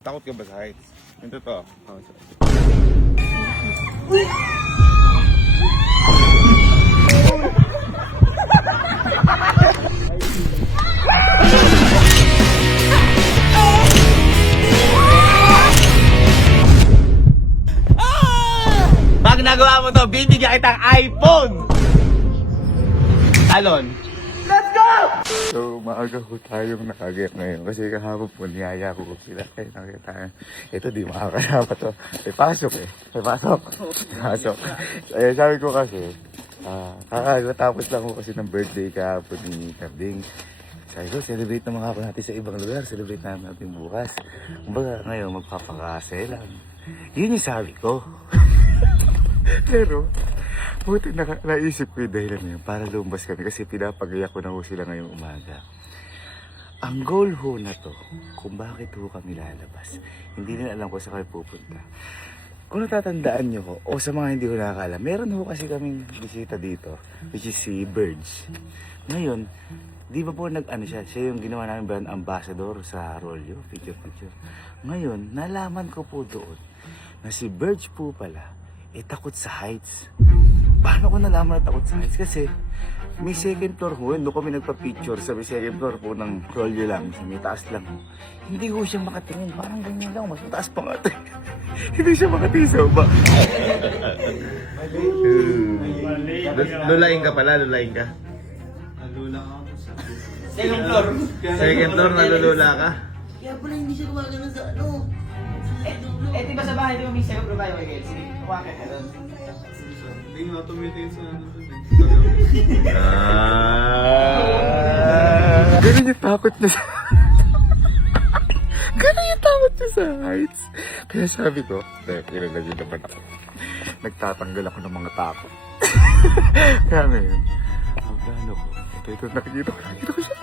Takot ka ba sa heights? Yung totoo. Pag nagawa mo to, bibigyan kitang iPhone! Talon. So, maaga po tayong nakagaya ngayon kasi kahapon po niyaya ko sila. Kaya nakita ito di makakalapa to. May pasok eh. May pasok. Eh, sabi ko kasi, kakatapos lang ko kasi ng birthday kahapon ni Karding. Sabi ko, celebrate naman ako natin sa ibang lugar. Celebrate natin bukas. Kumbaga ngayon, magpapakasaya lang. Yun yung sabi ko. Pero, buti naisip ko yung dahilan niya para lumabas kami kasi pinapagaya ko na ho sila ngayong umaga. Ang goal ho na to, kung bakit ho kami lalabas, hindi nila alam kung saan kami pupunta. Kung natatandaan nyo ho, o sa mga hindi ho nakakala, meron ho kasi kaming bisita dito, which is si Birds. Ngayon, di ba po nag-ano siya yung ginawa namin brand ambassador sa Rolyo, picture. Ngayon, nalaman ko po doon na si Birds po pala, takot sa heights. Paano ko nalaman na takot sa heights? Kasi may second floor ho, doon kami nagpa-picture sa may second floor po ng Rolyo lang, sa may taas lang ho. Hindi ho siya makatingin, parang ganyan lang, mas mataas pa nga ito. Hindi siya makatisaw ba? Lulaing ka pala, lulaing ka. Nalula ako sa Second floor. Second floor, nalulula ka. Kaya pala hindi siya gumagana sa ano. Diba sa bahay, di ba may second floor tayo kay Sige, kumakit ka doon. Hindi nga tumitingin sa ano dun eh. Ganun yung takot niya sa... Ganun yung takot niya sa heights. Kaya sabi ko, ilalagay naman ako. Nagtatanggal ako ng mga takot. Kaya ngayon, ang plano ko, ito, nakikita ko siya.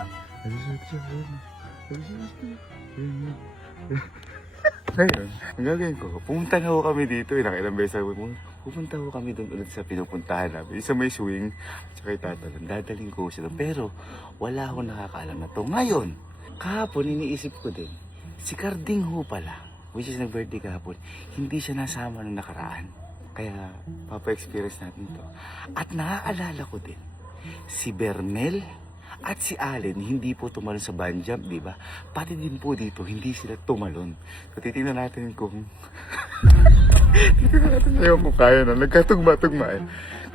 Ngayon, ang gagawin ko, pumunta na ho kami dito. Nakailang beses ako, pupunta ho kami doon ulit sa pinupuntahan namin. Isa may swing, tsaka itatalon. Dadaling ko sila. Pero, wala akong nakakaalam na to. Ngayon, kahapon, iniisip ko din, si Karding ho pala, which is nag-birthday kahapon, hindi siya nasama nung nakaraan. Kaya, papa-experience natin to. At naaalala ko din, si Bernel at si Allen hindi po tumalon sa bungee jump, di ba? Pati din po dito, hindi sila tumalon. So, titingnan natin kung... titingnan natin ngayon kung kaya na. Nagkatugma-tugma eh.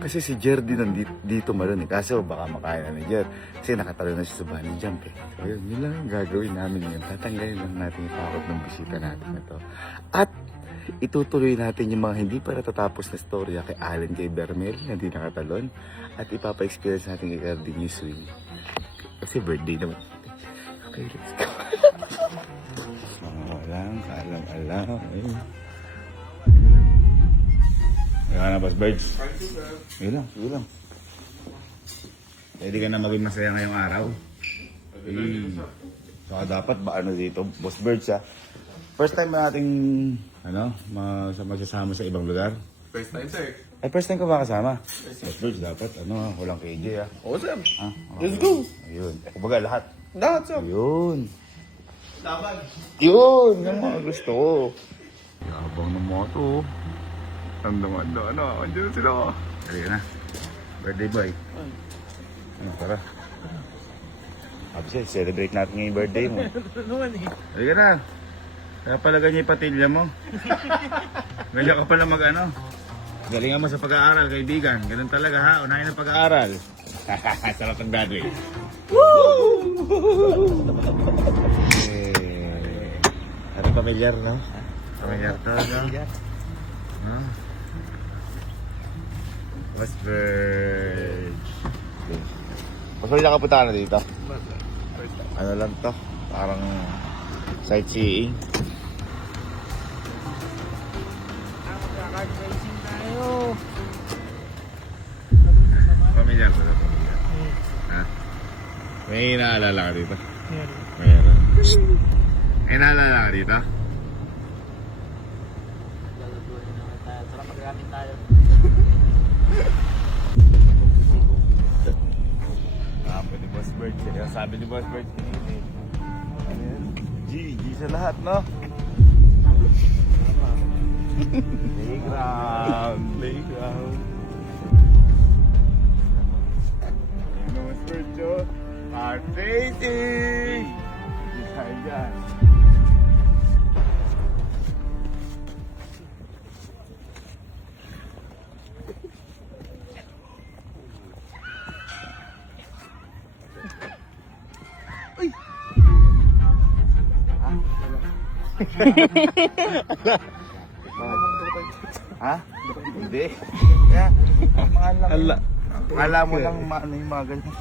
Kasi si Jer din dito tumalon eh. Kaso baka makaya na ni Jer. Kasi nakatalon na siya sa bungee jump eh. So, yun lang ang gagawin namin ngayon. Tatanggalin lang natin yung takot ng bisita natin na to. At itutuloy natin yung mga hindi pa natatapos na storya kay Allen, kay Bernel na hindi nakatalon. At ipapa-experience natin kay Karding yung swing. Kasi birthday naman. Okay, let's go. Walang kaalam-alam. Kaya na, Boss Birds. Sige lang. Pwede ka na maging masaya ngayong araw. Saka dapat ba dito, Boss Birds ha? First time ba nating masasama sa ibang lugar? First time, sir. Ay, first time ko ba kasama? Boss Birds, dapat walang KJ ha? Oo, sir. Let's go! Ayun. Kumbaga lahat. Lahat, sir. Ayun. Laban. Yun! Yung mga gusto ko. Yabang ng mga to. Andiyan sila. Halika na. Birthday boy. Tara. Absent, celebrate natin ngayong birthday mo. Halika na. Kaya pala ganyan yung patilya mo. Ganyan ka pala galingan mo sa pag-aaral, kaibigan. Ganun talaga ha. Unahin ang pag-aaral. Sarap ang daddy. Ano pamilyar, no? Pamilyar to, no? West Verge. Mas wala ka punta na dito? Ano lang to? Parang sightseeing. Racing tayo. Pamilyar to, pamilyar. Ha? May inaalala ka dito? Meron. May inaalala ka dito? Sarap magagamit tayo. Ni Boss Bird. Sabi ni Boss Bird, G sa lahat, no? Playground. Playground. Ano mas Virgo? Art racing! Design dyan. Ha? Hindi. Kaya, ang mga lang. Alam mo lang ano yung mga ganyan.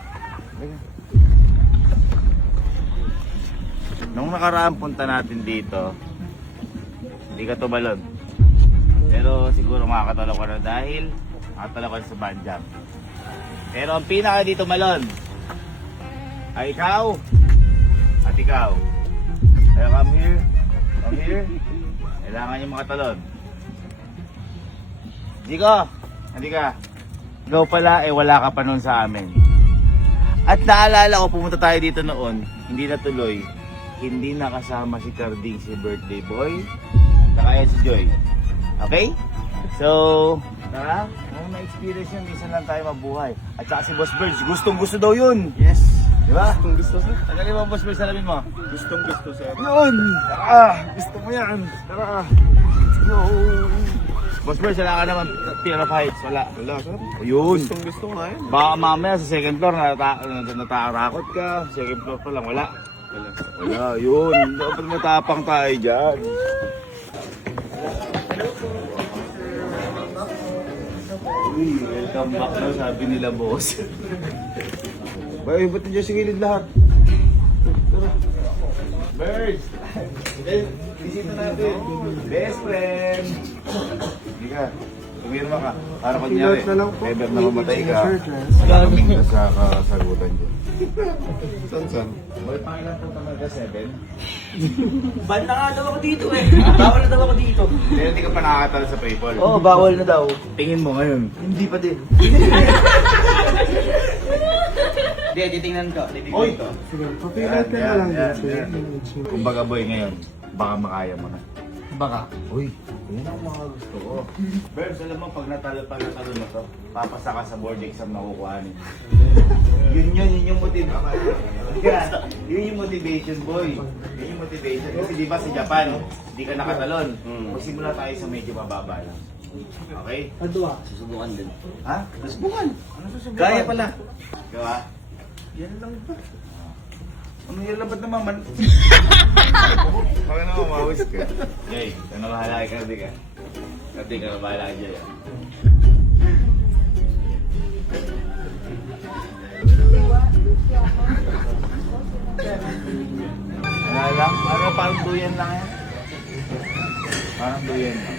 Nung nakaraan punta natin dito, hindi ka tumalon. Pero siguro makakatalo ka na dahil makakatalo ka sa banjam. Pero ang pinaka dito malon ay ikaw at ikaw. Kaya come here. Come here. Kailangan nyo makatalon. Jiko, hindi ka. Ikaw pala, wala ka pa noon sa amin. At naalala ko, pumunta tayo dito noon, hindi natuloy. Hindi nakasama si Carding, si birthday boy. Saka yan si Joy. Okay? So, tara, ma-experience yun. Minsan lang tayo mabuhay. At saka si Boss Birds, gustong gusto daw yun. Yes. Diba? Gustong gusto sir. Tagalin mo, Boss Birds, salamin mo. Gustong gusto sir. Yun! Tara! Gusto mo yan! Tara! Yo! Boss Birds, wala ka naman fear of heights. Wala. Wala sir. Yun! Gustong gusto nga yun. Baka mamaya sa second floor natarakot ka. Second floor pa lang, wala. Wala. Wala, yun. Dapat matapang tayo dyan. Uy, welcome back na, sabi nila boss. Bay, ba't nandiyan sa gilid lahat? Tara. Birds! Bisita natin. Best friend! Hindi ka. Tumirma ka. Para kunyari, ever na mamatay ka. Malamig na sa kasagutan dyan. San? Boy, pangilan po talaga 7? Ban na nga daw ako dito eh. Bawal na daw ako dito. Pero hindi ka pa nakakatalo sa PayPal. Oo, bawal na daw. Tingin mo ngayon. Hindi pa din. Hindi, titingnan ko. Oy! Sige, Yan, yan, yan. Kumbaga boy ngayon, baka makaya mo na. Baka. Uy, yun ang mga gusto ko. Berbs, alam mo, pag natalo mo to, papasa ka sa board exam na kukuhanin. Yun yung motivation. Yun yung motivation, boy. Yun yung motivation. Kasi di ba sa Japan, hindi ka nakatalon. Magsimula tayo sa medyo mababa lang. Okay? Adwa. Susubukan din. Ha? Susubukan. Ano susubukan? Kaya pala. Gawa? Yan lang ba? Ano yan labat na maman? Baka naman mawis ka. Jay, ano bahala ka, di ka? Kasi ka bahala ka, Jay. Ano lang? Ano, parang duyan lang yan? Parang duyan lang.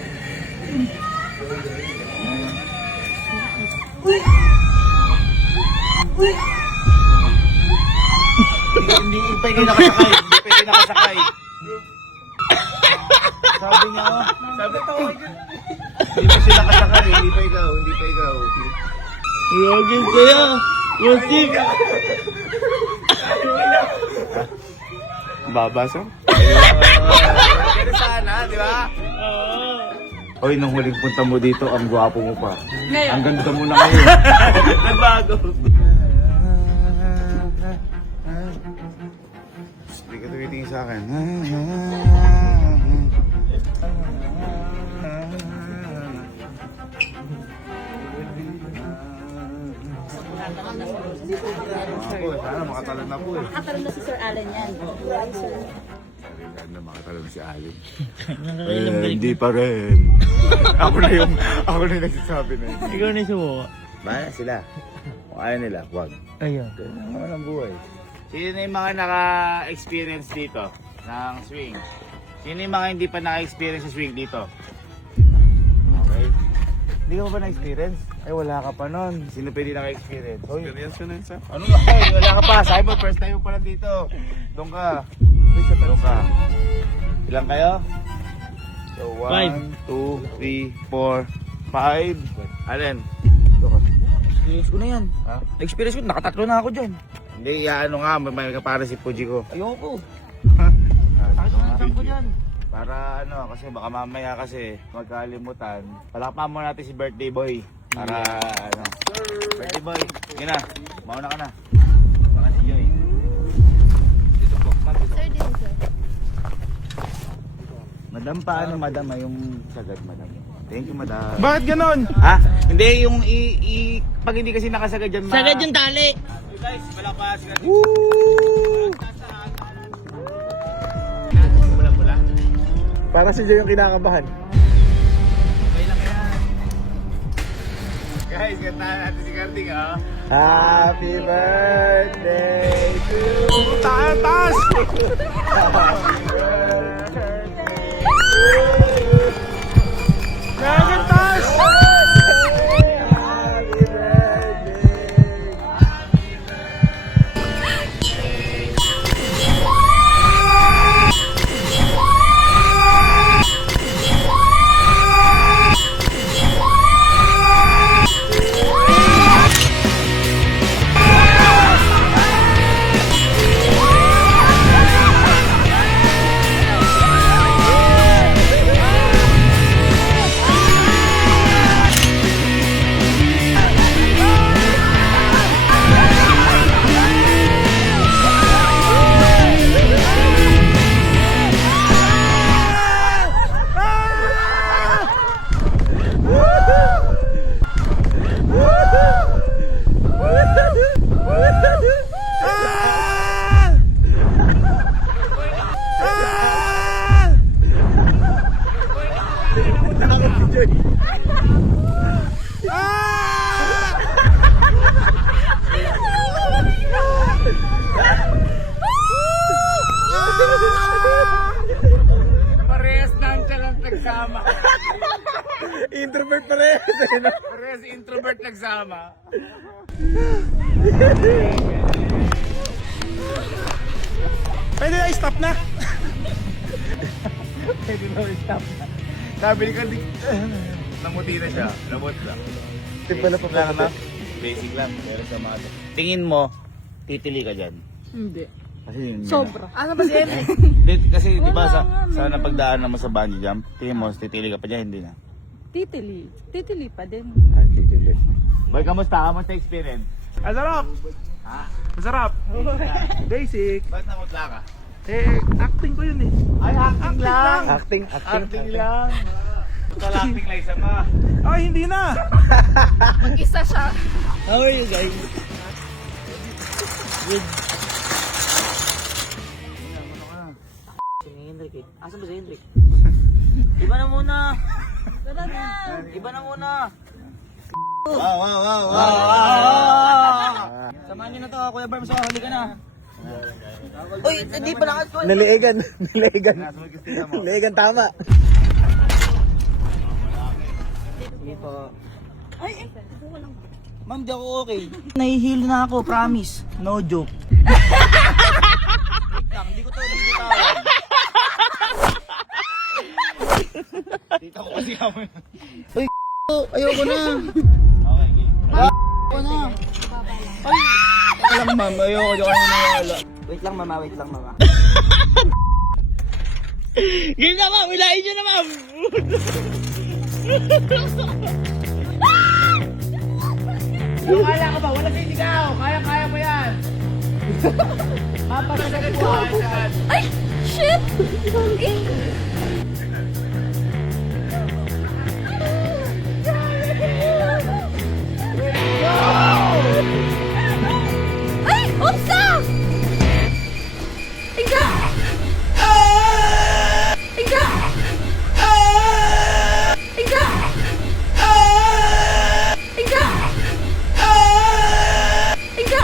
Hindi pa kayo nakasakay. Hindi pa kayo nakasakay. Sabi niya, oh. Sabi ko, hindi pa sila kasakay. Hindi pa ikaw. Hindi pa ikaw. Yogin kaya. Wasip. Babasa? Pero sana, di ba? Oy, nung huling punta mo dito, ang gwapo mo pa. Ang ganda mo na ngayon. Nagbago. Hindi ka tumitingin sa akin. Ako, sana makatalon na po eh. Nakatalon na si Sir Allen yan. Sir. Sana makatalon si Alin. Hindi pa rin. ako na yung nagsasabi na yun. Ikaw na yung sumuha. Bahala sila. Kung ayaw nila, wag. Ayun. Ganyan naman ang buhay. Sino na yung mga naka-experience dito ng swing? Sino yung mga hindi pa naka-experience sa swing dito? Okay. Hindi ka pa na-experience? Ay, wala ka pa nun. Sino pwede naka-experience? Oy, Experience yun yun sir. ano nga? Ay, wala ka pa. Sabi mo, first time mo pa lang dito. Doon ka. Doon ka. Ilan kayo? So, 1, 2, 3, 4, 5. Alin? Doon ka. Experience ko na yan. Ha? Experience ko, nakatatlo na ako dyan. Hindi, ano nga, may kapara si Puji ko. Ayoko. Ah, Nakakatakan ko dyan. Para ano, kasi baka mamaya kasi magkalimutan. Palakpakan mo natin si birthday boy. Para ano. Birthday boy, sige na. Mauna ka na. Baka si Joy. Dito po, ma'am. Dito. Sir, dito sir. Madam, paano madam? Yung sagad, madam. Thank you, madam. Bakit ganon? Ha? Hindi, yung pag hindi kasi nakasagad dyan, Sagad yung tali. Guys, malakas. Woo! Pula-pula. Para si Jay yung kinakabahan. Okay lang yan. Guys, kantahan natin si Karting, ha? Happy birthday to you. Taas! Taas! Happy birthday! Parehas nonchalant nagsama. Introvert pa rin. Parehas introvert nagsama. Pwede na i-stop na. Pwede na stop na. Sabi ni Karting, namuti na siya. Namut lang. Tipo na Basic lang, no? Basic lang. Pero sa mga tingin mo, titili ka dyan. Hindi. Kasi yun. Sobra. Ano ba si Henry? Kasi di ba sa Wala nga, napagdaan naman sa bungee jump, tingin mo, titili ka pa dyan, hindi na. Titili. Titili pa din. Ah, titili. Boy, kamusta? Kamusta experience? Masarap. Ha? Masarap. Basic. Ba't namutla ka? Eh, acting ko yun eh. Ay, acting lang! Acting. Acting lang! Talaping lang isa pa. Ay, hindi na. Mag-isa siya. How are you guys? Good. Si Hendrik eh. Asan ba si Hendrik? Iba na muna. Tara na. Iba na muna. Wow! Samahan niyo na to, Kuya Barb. So, huli ka na. Uy, hindi pa lang. Naliigan. Naliigan. mo. Naliigan tama. Sige po. Ay, ma'am, di ako okay. Nahihilo na ako, promise. No joke. Wait lang, hindi ko to bibitawan. Tita ko kasi kamo. Uy, ayoko na. Okay, game. Ayoko na. Ay, teka lang ma'am, ayoko na maniwala. Wait lang mama, wait lang mama. Game na ma'am. Ilahin nyo na ma'am. Kaya ka ba? Wala sinigaw. Kaya mo yan. Mapasagat ko. Ay! Shit! Ay! Opsa! Ika! Ika! Ika! Ika! Ika! Ika!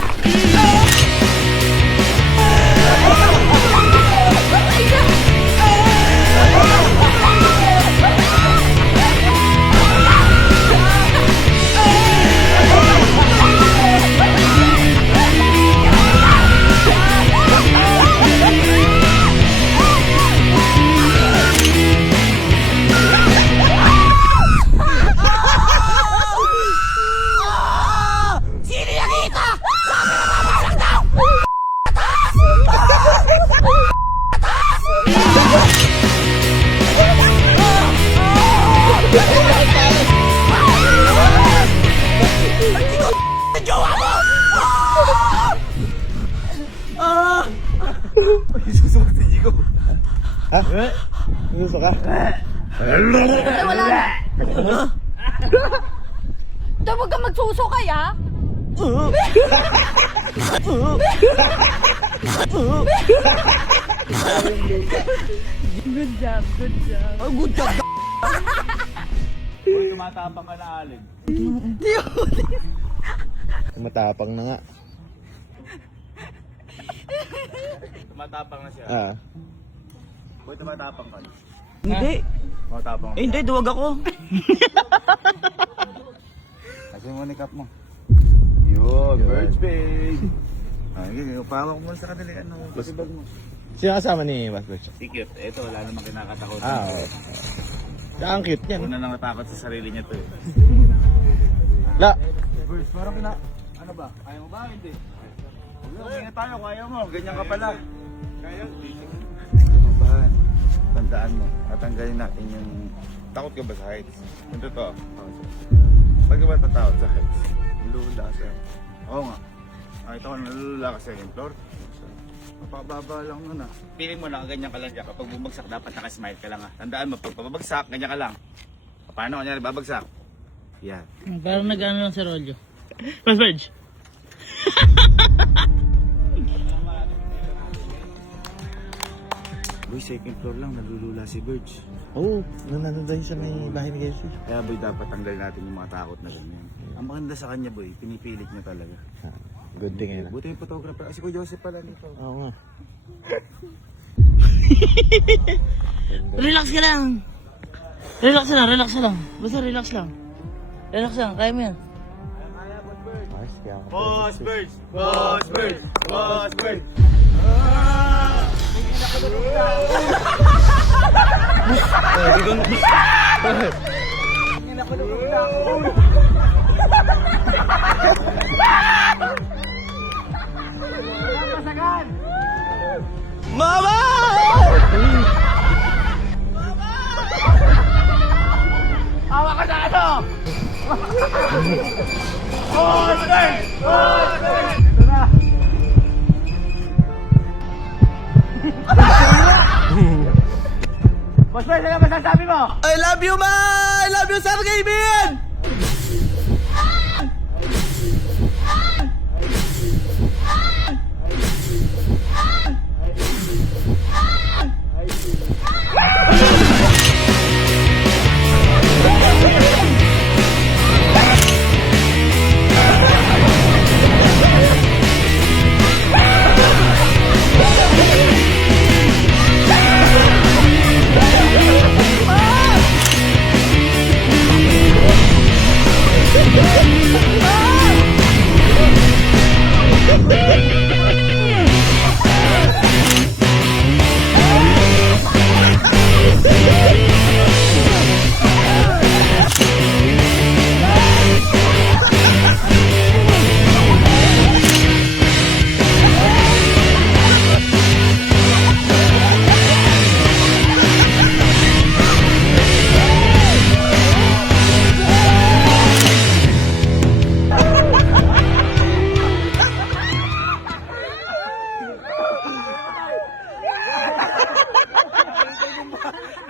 Ha? Gusto ka? Ay, wala na. Daw, huwag kang magsusukay, ha? Good job, good job. Oh, good job. Uy, tumatapang ka na, Alin. Matapang na nga. Tumatapang na siya. Ah. Uy, tumatapang ka. Hindi. Tumatapang. Eh, hindi, duwag ako. Kasi mo ni cup mo. Yun, birds babe. Ay, pawak mo sa kanila, ano, basibag mo. Sino kasama ni Boss Birch? Sikip, eto, wala namang kinakatakot. Ah, oo. Ang cute niyan. Una nang natakot sa sarili niya to eh. La. Birds, parang ano ba? Kaya mo ba? Hindi. Huwag tayo, kaya mo. Ganyan ka pala. Kaya? Kabahan. Tandaan mo. Tatanggalin natin yung... Takot ka ba sa heights? Yung totoo. Pag ka ba tatakot sa heights? Nalulula ka sa'yo. Oo nga. Nakita ko nalulula ka sa second floor. Mapababa lang nun ah. Feeling mo na ganyan ka lang dyan. Kapag bumagsak, dapat nakasmile ka lang ah. Tandaan mo, pag babagsak, ganyan ka lang. Paano kanyari babagsak? Yan. Parang nag-ano lang sa rolyo. Mas Verge. Boy, second floor lang, nalulula si Verge. Oo, nandun tayo sa may bahay ni Casey. Kaya boy, dapat tanggalin natin yung mga takot na ganyan. Ang maganda sa kanya boy, pinipilit niya talaga. Good thing yun. Buti yung photographer. Si Kuya Joseph pala nito. Oo nga. Relax ka lang. Relax lang, relax lang. Basta relax lang. Relax lang, kaya mo yan. Mars, kaya ako. Boss Birds! Boss Birds! Boss Birds! Mama! Awa ka na ano? Boss Birds! Boss Birds! Ito na! Boss Verge, ano ba masasabi mo? I love you, ma! I love you, Sir Kaibigan!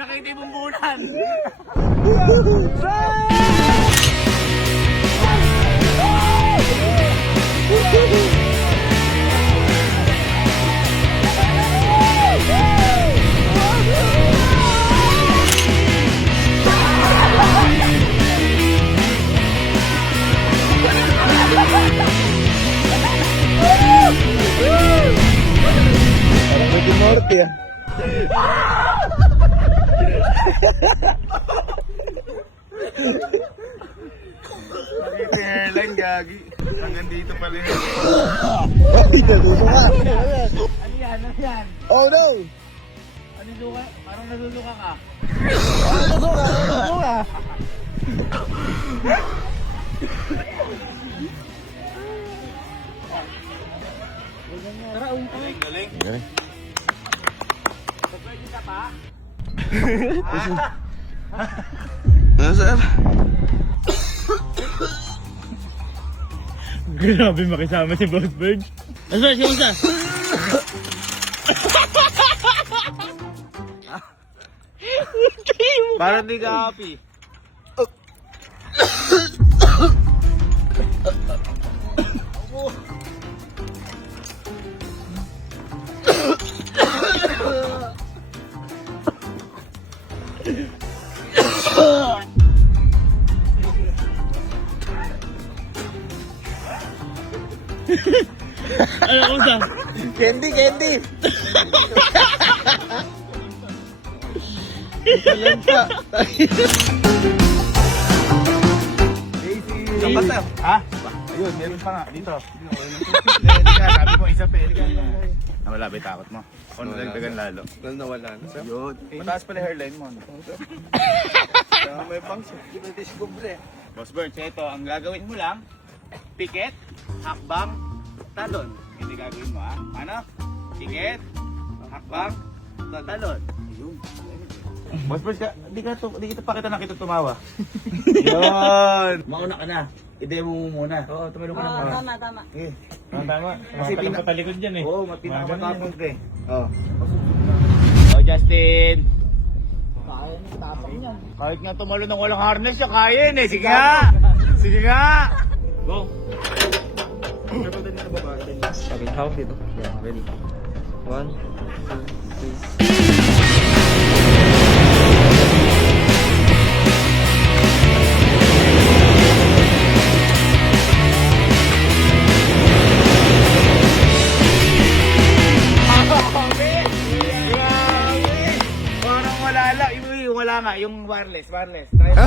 Nakitibumbunan. Ricky Morty, ah. Nakita yung airline, gagi. Hanggang dito pala yun. Ay, naluluto ka. Ano yan? Ano yan? Oh no! Ano luka? Parang naluluka ka. Naluluto ka. Galing, galing. Galing. Sir? Grabe makisama si Boss Verge. Mas Verge, kamusta? Parang di ka happy. Candy, candy! Sapat na. Ha? Ayun, meron pa nga. Dito. Hindi ka, sabi mo isa pa. Nawala ba yung takot mo? O nadagdagan lalo? Nawala na. Yun. Mataas pala hairline mo. May function. Hindi na discover eh. Boss Bird, so ito, ang gagawin mo lang, pikit, hakbang, talon. Hindi gagawin mo ha? Ano? Pikit, hakbang, talon. Ayun. Boss Bird, di kita pa kita nakita tumawa. Yun! Mauna ka na. I-demo mo muna. Oo, tumalo ka na. Tama, tama. Okay. Tama. Kasi pinakatalikod dyan eh. Oo, pinakamatapang ka eh. Oo. Oh, Justin! Kaya ng tapang yan. Kahit nga tumalo ng walang harness siya, kaya yun eh. Sige nga! Sige nga! Go! Okay, hawak dito. Yeah, ready. 1, 2, 3. Parang wala lang. Yung wala nga, yung wireless. Try mo.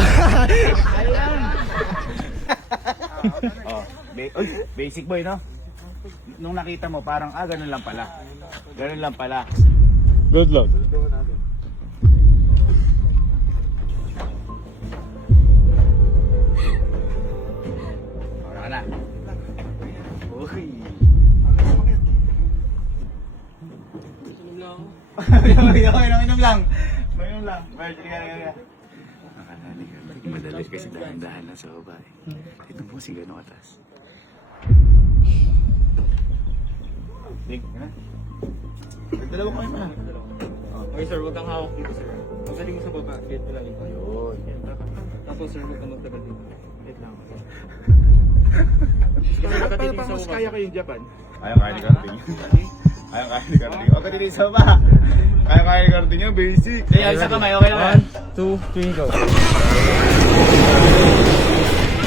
Ayan. Oh, basic boy, no? Nung nakita mo, parang, ganun lang pala. Ganun lang pala. Good luck. Wala ka na. Uy. Inom lang. Madali kasi dahan-dahan lang sa baba eh. Ito po si gano'ng atas. Sige, gano'n. Dalawa kami pa. Okay sir, huwag kang hawak dito sir. Pagdating mo sa baba, get lang ito. Ayun. Tapos sir, huwag kang magtagal dito. Wait lang. Paano mas kaya kayo yung Japan? Kaya ni Carding. Kaya ni Carding. Huwag ka din sa baba. Kaya ni Carding yung basic. Ay, sa kamay, okay lang. 1, 2, 3, go.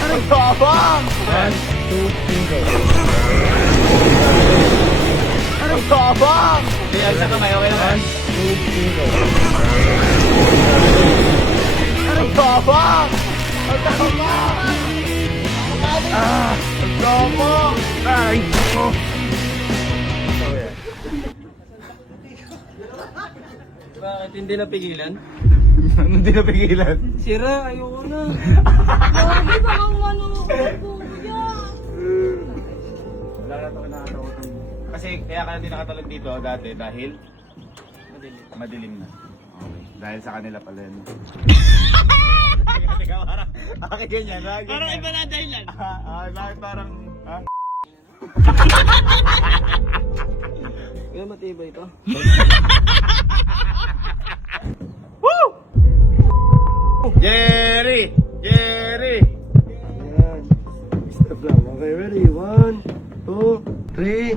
Ang tabang! 1, 2, 3, go. Ang tabang! Ay, sa kamay, okay lang. 1, 2, 3, go. Ang tabang! Ang tabang! Ang tabang! Ay! Oh. Bakit hindi napigilan? Hindi na pigilan. Sira, ayoko na. Grabe, baka umano ko, kuya. Wala na ito kinakatakutan. Kasi kaya ka na din nakatalon dito dati dahil madilim na. Okay. Dahil sa kanila pala yun. Teka, parang akin ganyan. Parang iba na dahilan. Bakit parang... Kaya matibay ito. Jerry! Jerry! Yan. Step lang. Okay, ready? 1, 2, 3. 3.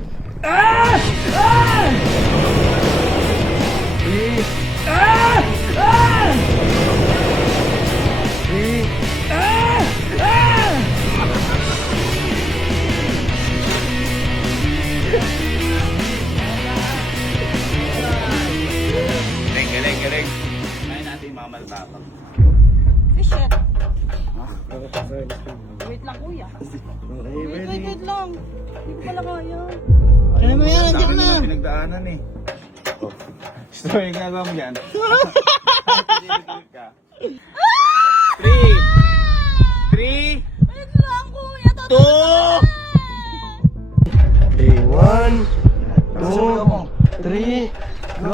Galing. Kaya natin yung mga malatapang. Eh, shit. Wait lang, kuya. Wait lang. Hindi ko pala kaya. Kaya mo yan, nandiyan na. Pinagdaanan eh. Oh. So, yung ginagawa mo yan. 3. Wait lang, kuya. 2. 1, 2, 3. Go.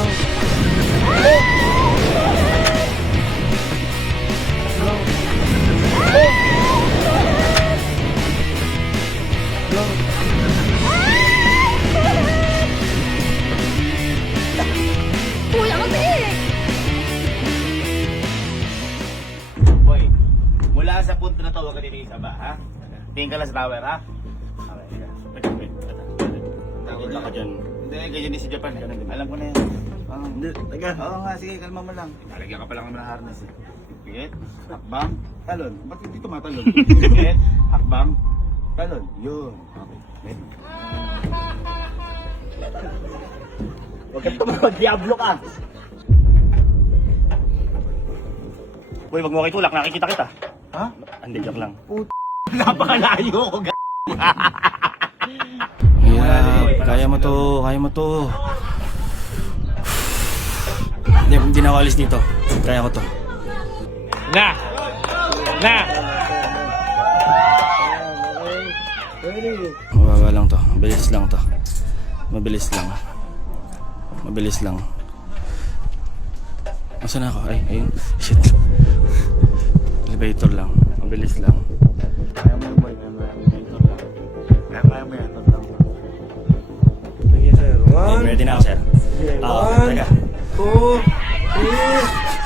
Kuya, kasi. to, huwag ka titingin sa ba, ha? Tingin ka lang sa tower, ha? Okay, wait. Takot ako dyan. Hindi, ganyan din si Japan. Alam ko na yan. Hindi, taga. Oo nga, sige, kalma mo lang. Lalagyan ka pa lang naman ng harness eh. Pigit, hakbang, talon. Ba't hindi tumatalon? Pigit, hakbang, talon. Yun. Okay, ready. Huwag ka tumawag, Diablo ka. Uy, wag mo kayo tulak, nakikita kita. Ha? Hindi, joke lang. Napakalayo ko, g***. Kaya mo to, kaya mo to. Hindi na ako alis dito. Kaya ko to. Na! Ready? Mababa lang to. Mabilis lang to. Mabilis lang. Mabilis lang. Nasaan ako? Ay, ayun. Shit. Elevator lang. Mabilis lang. Kaya mo yung boy, elevator lang. Kaya mo yan, lang. Sige, sir. Okay, 1, ready na ako, sir. Oo, teka. 2, 3.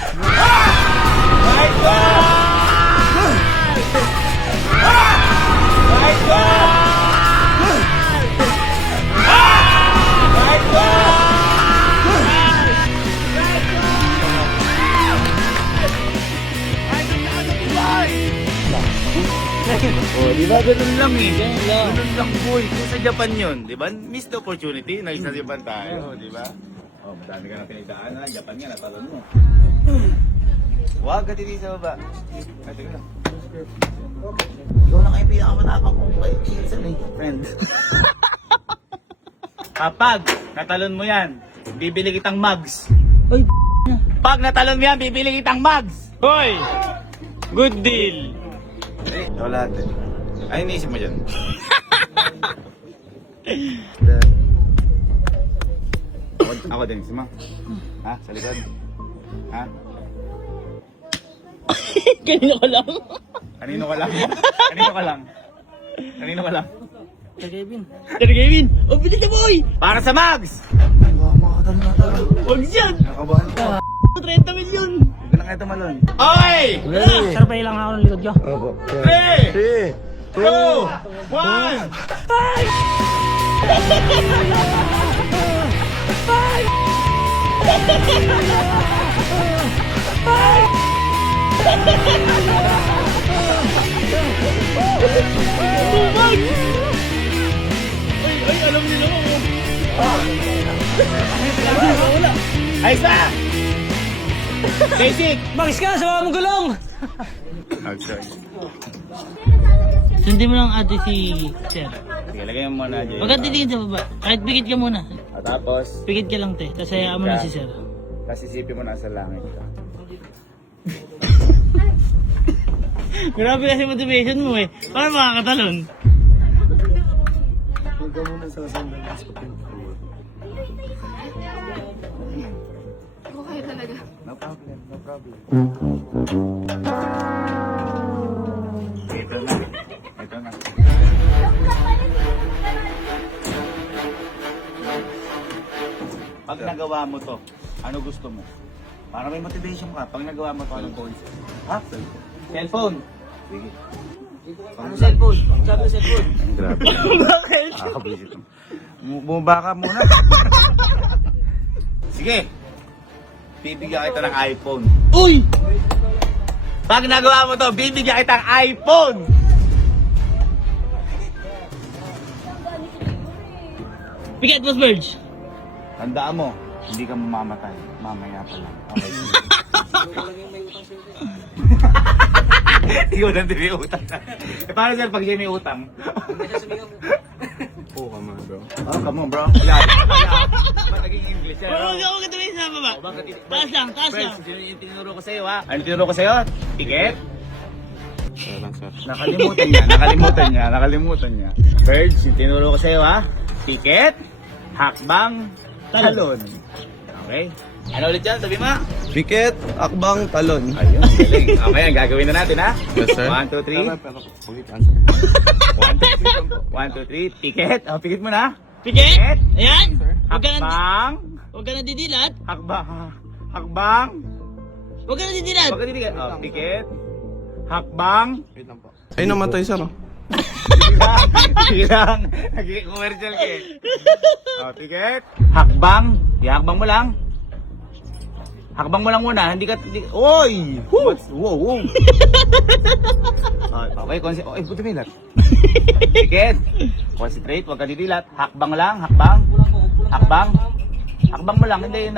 Oh, di ba ganun lang eh. Ganun lang boy. Kung sa Japan yun, di ba? Missed opportunity. Nasa Japan tayo, di ba? Oh, madami ka na pinagdaanan. Japan nga, natalon mo. Huwag ka titi sa baba. Ay, teka lang. Ikaw na kayo pinakamatapang kong pinsan eh, friend. Kapag natalon mo yan, bibili kitang mugs. Ay, Pag natalon mo yan, bibili kitang mugs. Hoy! Good deal! Ikaw lahat eh. Ay, iniisip mo dyan. Ako din, si Ma. Ha? Sa likod? Ha? Kanina ko lang. Kanino ka lang? Kanino ka lang? Kanino ka lang? Pero Kevin, oh bilis na boy! Para sa mugs! Huwag dyan! Nakabahan ko. 30 million! Huwag ka na kayo tumalon. Okay! Sir, lang ako ng likod ko. Opo. 3, 2, 1! Ay, alam nila mo. Ayos na! Basic! Bakis ka, sama mo gulong! Outside. Sundin mo lang ate si Sir. Sige, lagay mo muna dyan. Huwag ka titingin sa baba. Kahit pikit ka muna. At tapos, Pikit ka lang te. Tapos hayaan mo na si Sir. tapos isipin mo nasa langit ka. Grabe kasi motivation mo eh. Paano makakatalon? Huwag ka muna sa sandalas ko pinto. No problem, no problem. Ito na. Ito na. Pag nagawa mo to, ano gusto mo? Para may motivation ka. Pag nagawa mo to, anong goals? Ha? Cellphone. Sige. ano cellphone? Sabi ng cellphone. Grabe. Bakit? Nakakabisit. Bumaba ka muna. Sige. Bibigyan kita ng iPhone. Uy! Pag nagawa mo to, bibigyan kita ng iPhone! Pikit mo, Verge. Tandaan mo, hindi ka mamamatay. Mamaya pa lang. Okay. Ikaw na din may utang. Eh, paano sir pag siya may utang? Oo ka mga bro. Oh, come on bro. Yan. Ba't naging English yan? Huwag ako katabihin sa baba. Taas lang, taas lang. Friends, yun yung tinuro ko sa'yo ha. Ano tinuro ko sa'yo? Ticket? Nakalimutan niya. Birds, yung tinuro ko sa'yo ha. Ticket, hakbang, talon. Okay? Ano ulit yan? Sabi mo? Piket, akbang, talon. Ayun, galing. Okay, ang gagawin na natin ha. Yes, sir. 1, 2, 3. Pero pagit answer. 1, 2, 3. Ticket. Oh, pikit mo na. Pikit! Ayan! Huwag ka na, Hakbang. huwag ka na didilat. Hakbang. Hakbang. Huwag ka na didilat. Huwag ka titigil. Oh, pikit. Hakbang. Wait lang po. Ay, namatay sir. Sige lang. Nag-commercial ka eh. Oh, ticket. Hakbang. Ihakbang mo lang. Hakbang mo lang muna. Hindi ka... Oy! Wow! Okay, okay, buti may lat. Ticket. Concentrate, huwag ka didilat. Hakbang lang, hakbang. Hakbang. Hakbang mo lang. Hindi,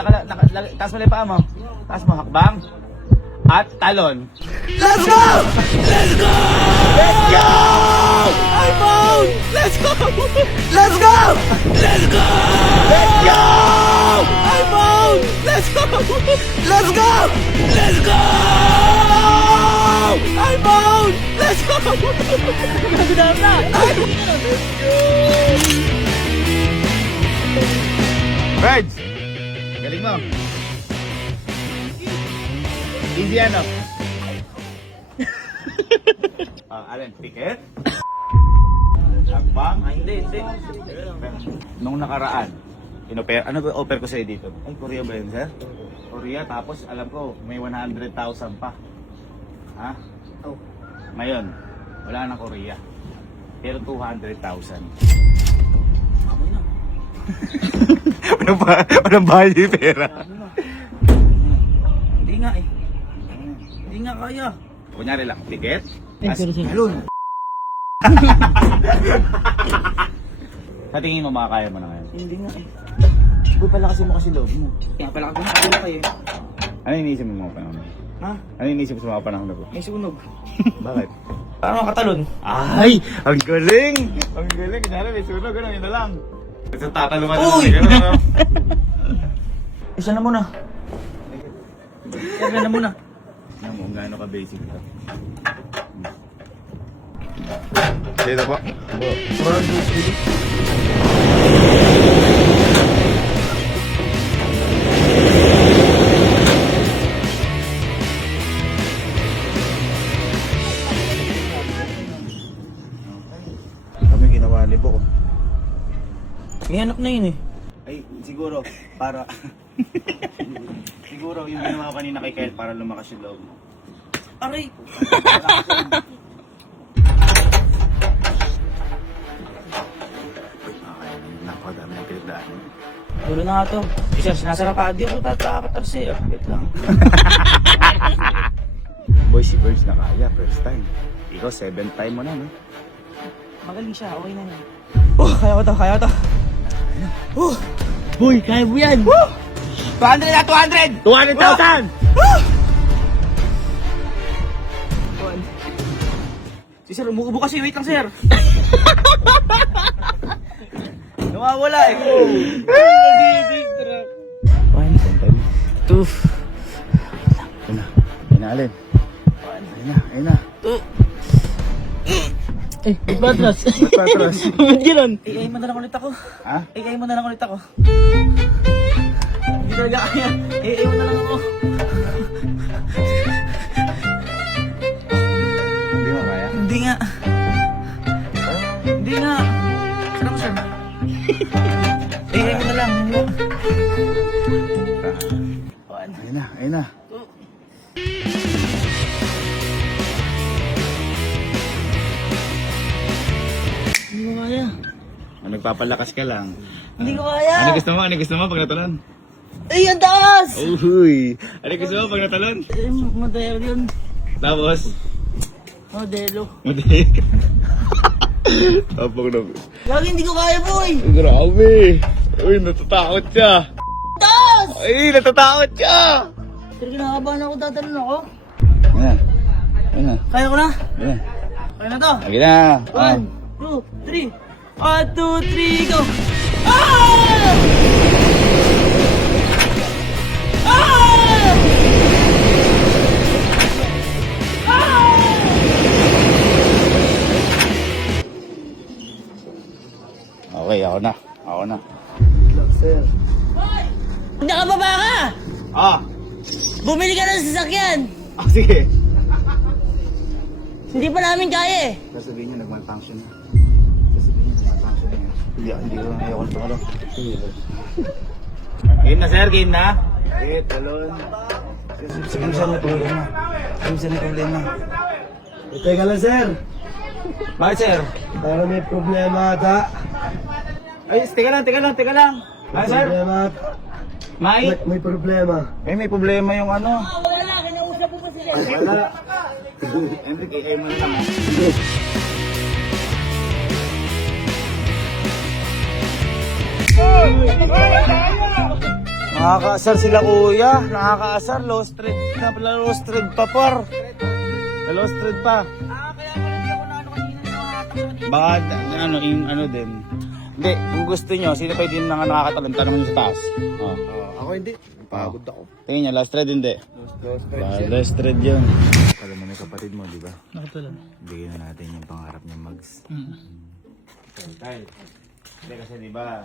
taas mo lang yung paa mo. Taas mo, hakbang. At talon. Let's go! Let's go! Let's go! I'm out! Let's go! Let's go! Let's go! Let's go! I'm out! Let's go! Let's go! Let's go! I'm out! Let's go! Nagdaan na! Reds! Galing mo. Easy ano? Alin, ticket? Hakbang? Hindi. Nung nakaraan, ano ba offer ko sa'yo dito? Ay, Korea ba yun, sir? Korea, tapos alam ko, may 100,000 pa. Ha? Oh. Ngayon, wala na Korea. Pero 200,000. Amoy na. Walang value pera. Hindi nga eh. Hindi nga kaya. Kunyari lang, ticket? Talon. Sa tingin mo, makakaya mo na ngayon? Hindi nga eh. Boy, pala kasi mo kasi loob mo. Kaya pala ka gumagala kayo. Ano iniisip mo mga panahon? Ha? Ano iniisip mo sa mga panahon na po? May sunog. Bakit? Paano makatalon? Ay! Ang galing! Ang galing! Kunyari may sunog, ano, yun na lang. Kasi tatalungan na Uy! lang. Ano? Isa na muna. Isa na muna. Tingnan mo, gaano ka basic ito. Dito po. Kami ginawa ni Bo. May anak na yun eh. Ay, siguro, para... siguro yung ginawa ko kanina kay Kyle para lumakas yung loob mo. Aray! Okay, napakadami ng pinagdaan. Tulo na nga to. Isa, sinasarap ka. Di ako tatakatarsi. Wait lang. Boy, si Birds na kaya, first time. Ikaw, 7th time mo na, no? Magaling siya. Okay na yan. Kaya ko to. Kaya ko to. Boy, kaya mo yan. 200 na! 200! 200,000! Si sir, umuubo kasi. Wait lang, sir. Nawawala eh. 1, 2, ayun na. Ayun na, Alin. Ayun na. Eh, ba't ba atras? Ba't pa atras? Ba't gano'n? AI mo na lang ulit ako. Ha? AI mo na lang ulit ako. Hindi talaga kaya. AI mo na lang ako. Hindi mo kaya? Hindi nga. Hindi nga. Sana mo, sir. AI mo na lang. Ayun na, ayun na. Hindi ko kaya. Nagpapalakas ka lang. Hindi ko kaya. Ano gusto mo? Ano gusto mo pag natalon? Ay, ang taas! Uy! Ano gusto mo pag natalon? Modelo yun. Tapos? Modelo. Mati. Tapos na. Lagi hindi ko kaya, boy! Grabe! Uy, natatakot siya! Taas! Ay, natatakot siya! Pero kinakabahan ako, tatalon ako. Ayun na. Ayun na. Kaya ko na. Ayun na. Kaya na to. Ayun na. 1, 2, 3. 1, 2, 3, go! Ah! Ah! Okay, ako na. Ako na. Sir. Nakababa ka! Ah! Bumili ka ng sasakyan! Ah, sige. Hindi pa namin kaya eh. Sasabihin niyo, nag-malfunction na. Sasabihin niyo, nag-malfunction na yan. Hindi ko ayoko na tumalo. Game na, sir. Game na. Okay, talon. Sige, sir, may problema. Sige, sir, may problema. Teka lang, sir. Bakit, sir? Para may problema ata. Ay, teka lang. May sir? problema ata. May problema. May problema yung ano. Wala. Enrique, kayo mo lang. Nakakaasar sila kuya. Nakakaasar. Lost thread. Lost thread pa par. Lost thread pa. Baka ano, yung ano din. Hindi, kung gusto nyo, sino pa din nakakatalon, tanong nyo sa taas. Oh. Ako hindi. Pagod ako. Tingin nyo, last thread hindi. Last thread yun. Alam mo na yung kapatid mo, di ba? Nakatalan. Bigyan na natin yung pangarap niya, Mags. Tay, hindi kasi di ba,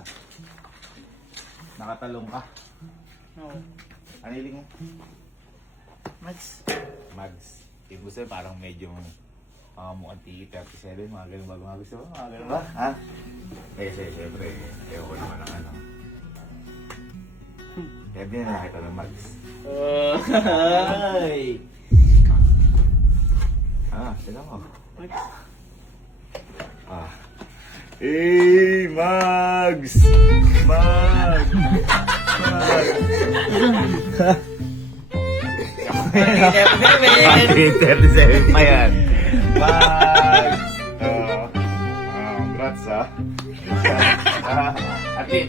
nakatalong ka. Oo. Ano hiling mo? Max. Mags. Yung gusto yun, parang medyo mukhang tiki 37, mga ganun ba? Mga gusto mo? Mga ganun ba? Ha? Kasi syempre, ayoko naman ng ano. Kaya din na nakita ng Mags. Ay. Sila mo. Max. Hey, Mags! Mags! Happy 37 pa yan. Mags! Congrats ha.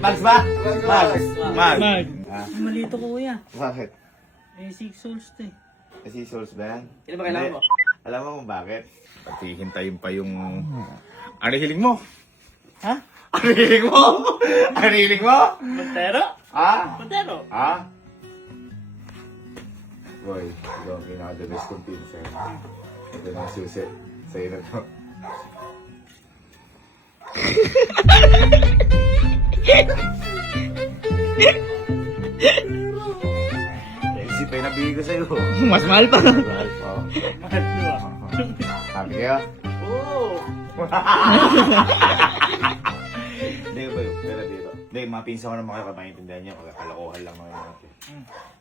Mags ba? Mags! Mags! Malito ko kuya. Bakit? Eh, 6 souls to eh. Kasi souls ba yan? Kailan ba kailangan mo? Alam mo kung bakit? Pati hintayin pa yung... Ano hiling mo? Ha? Ano hiling mo? Ano hiling mo? Montero? Ha? Montero? Ha? Boy, ikaw ang pinaka-the best kong pinsan. Ito na ang susi. Sa'yo na to. Isip pa yung nabigay ko sa'yo. Mas mahal pa. Mahal pa. Mahal pa. Sabi kaya? Oo. Hindi ba yun? Pero dito. Hindi, mga pinsan ko naman kayo maintindihan niyo. Kalokohan lang naman natin.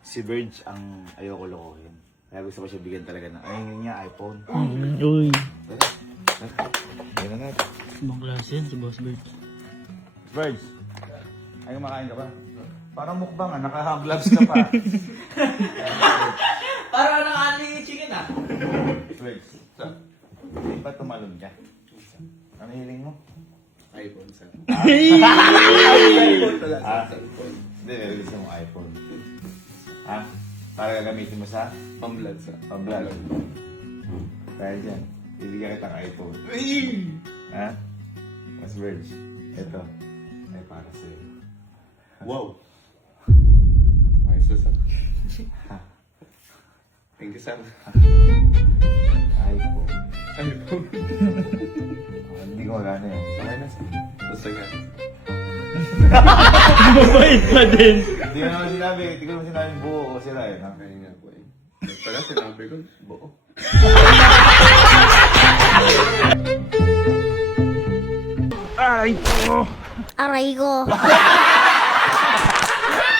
Si Verge ang ayoko lokohin. Kaya gusto ko siya bigyan talaga ng ayun niya, iPhone. Uy. Yan na natin. Ibang klase yan si Boss Bert. Verge, ayaw makain ka ba? Parang mukbang ah, naka-gloves ka pa. Parang naka-aling chicken ah. Verge, hindi ba tumalon ka? Ano hiling mo? iPhone, sir. iPhone talaga. Hindi, pero gusto mo iPhone. Ha? Para gagamitin mo sa? Pamblad, sir. Pamblog. Kaya dyan, bibigyan kitang iPhone. Ha? Mas Verge, ito. Ay para sa'yo. Wow. May sir. Thank you, sir. iPhone. iPhone. Hindi ko wala na yan. Okay na, sir. Basta nga. Mabait pa din. Hindi ko naman sinabi. Hindi ko naman sinabi buo o sila eh. Ha? Kaya nga po eh. Pala sinabi ko, buo. Aray ko. Aray ko.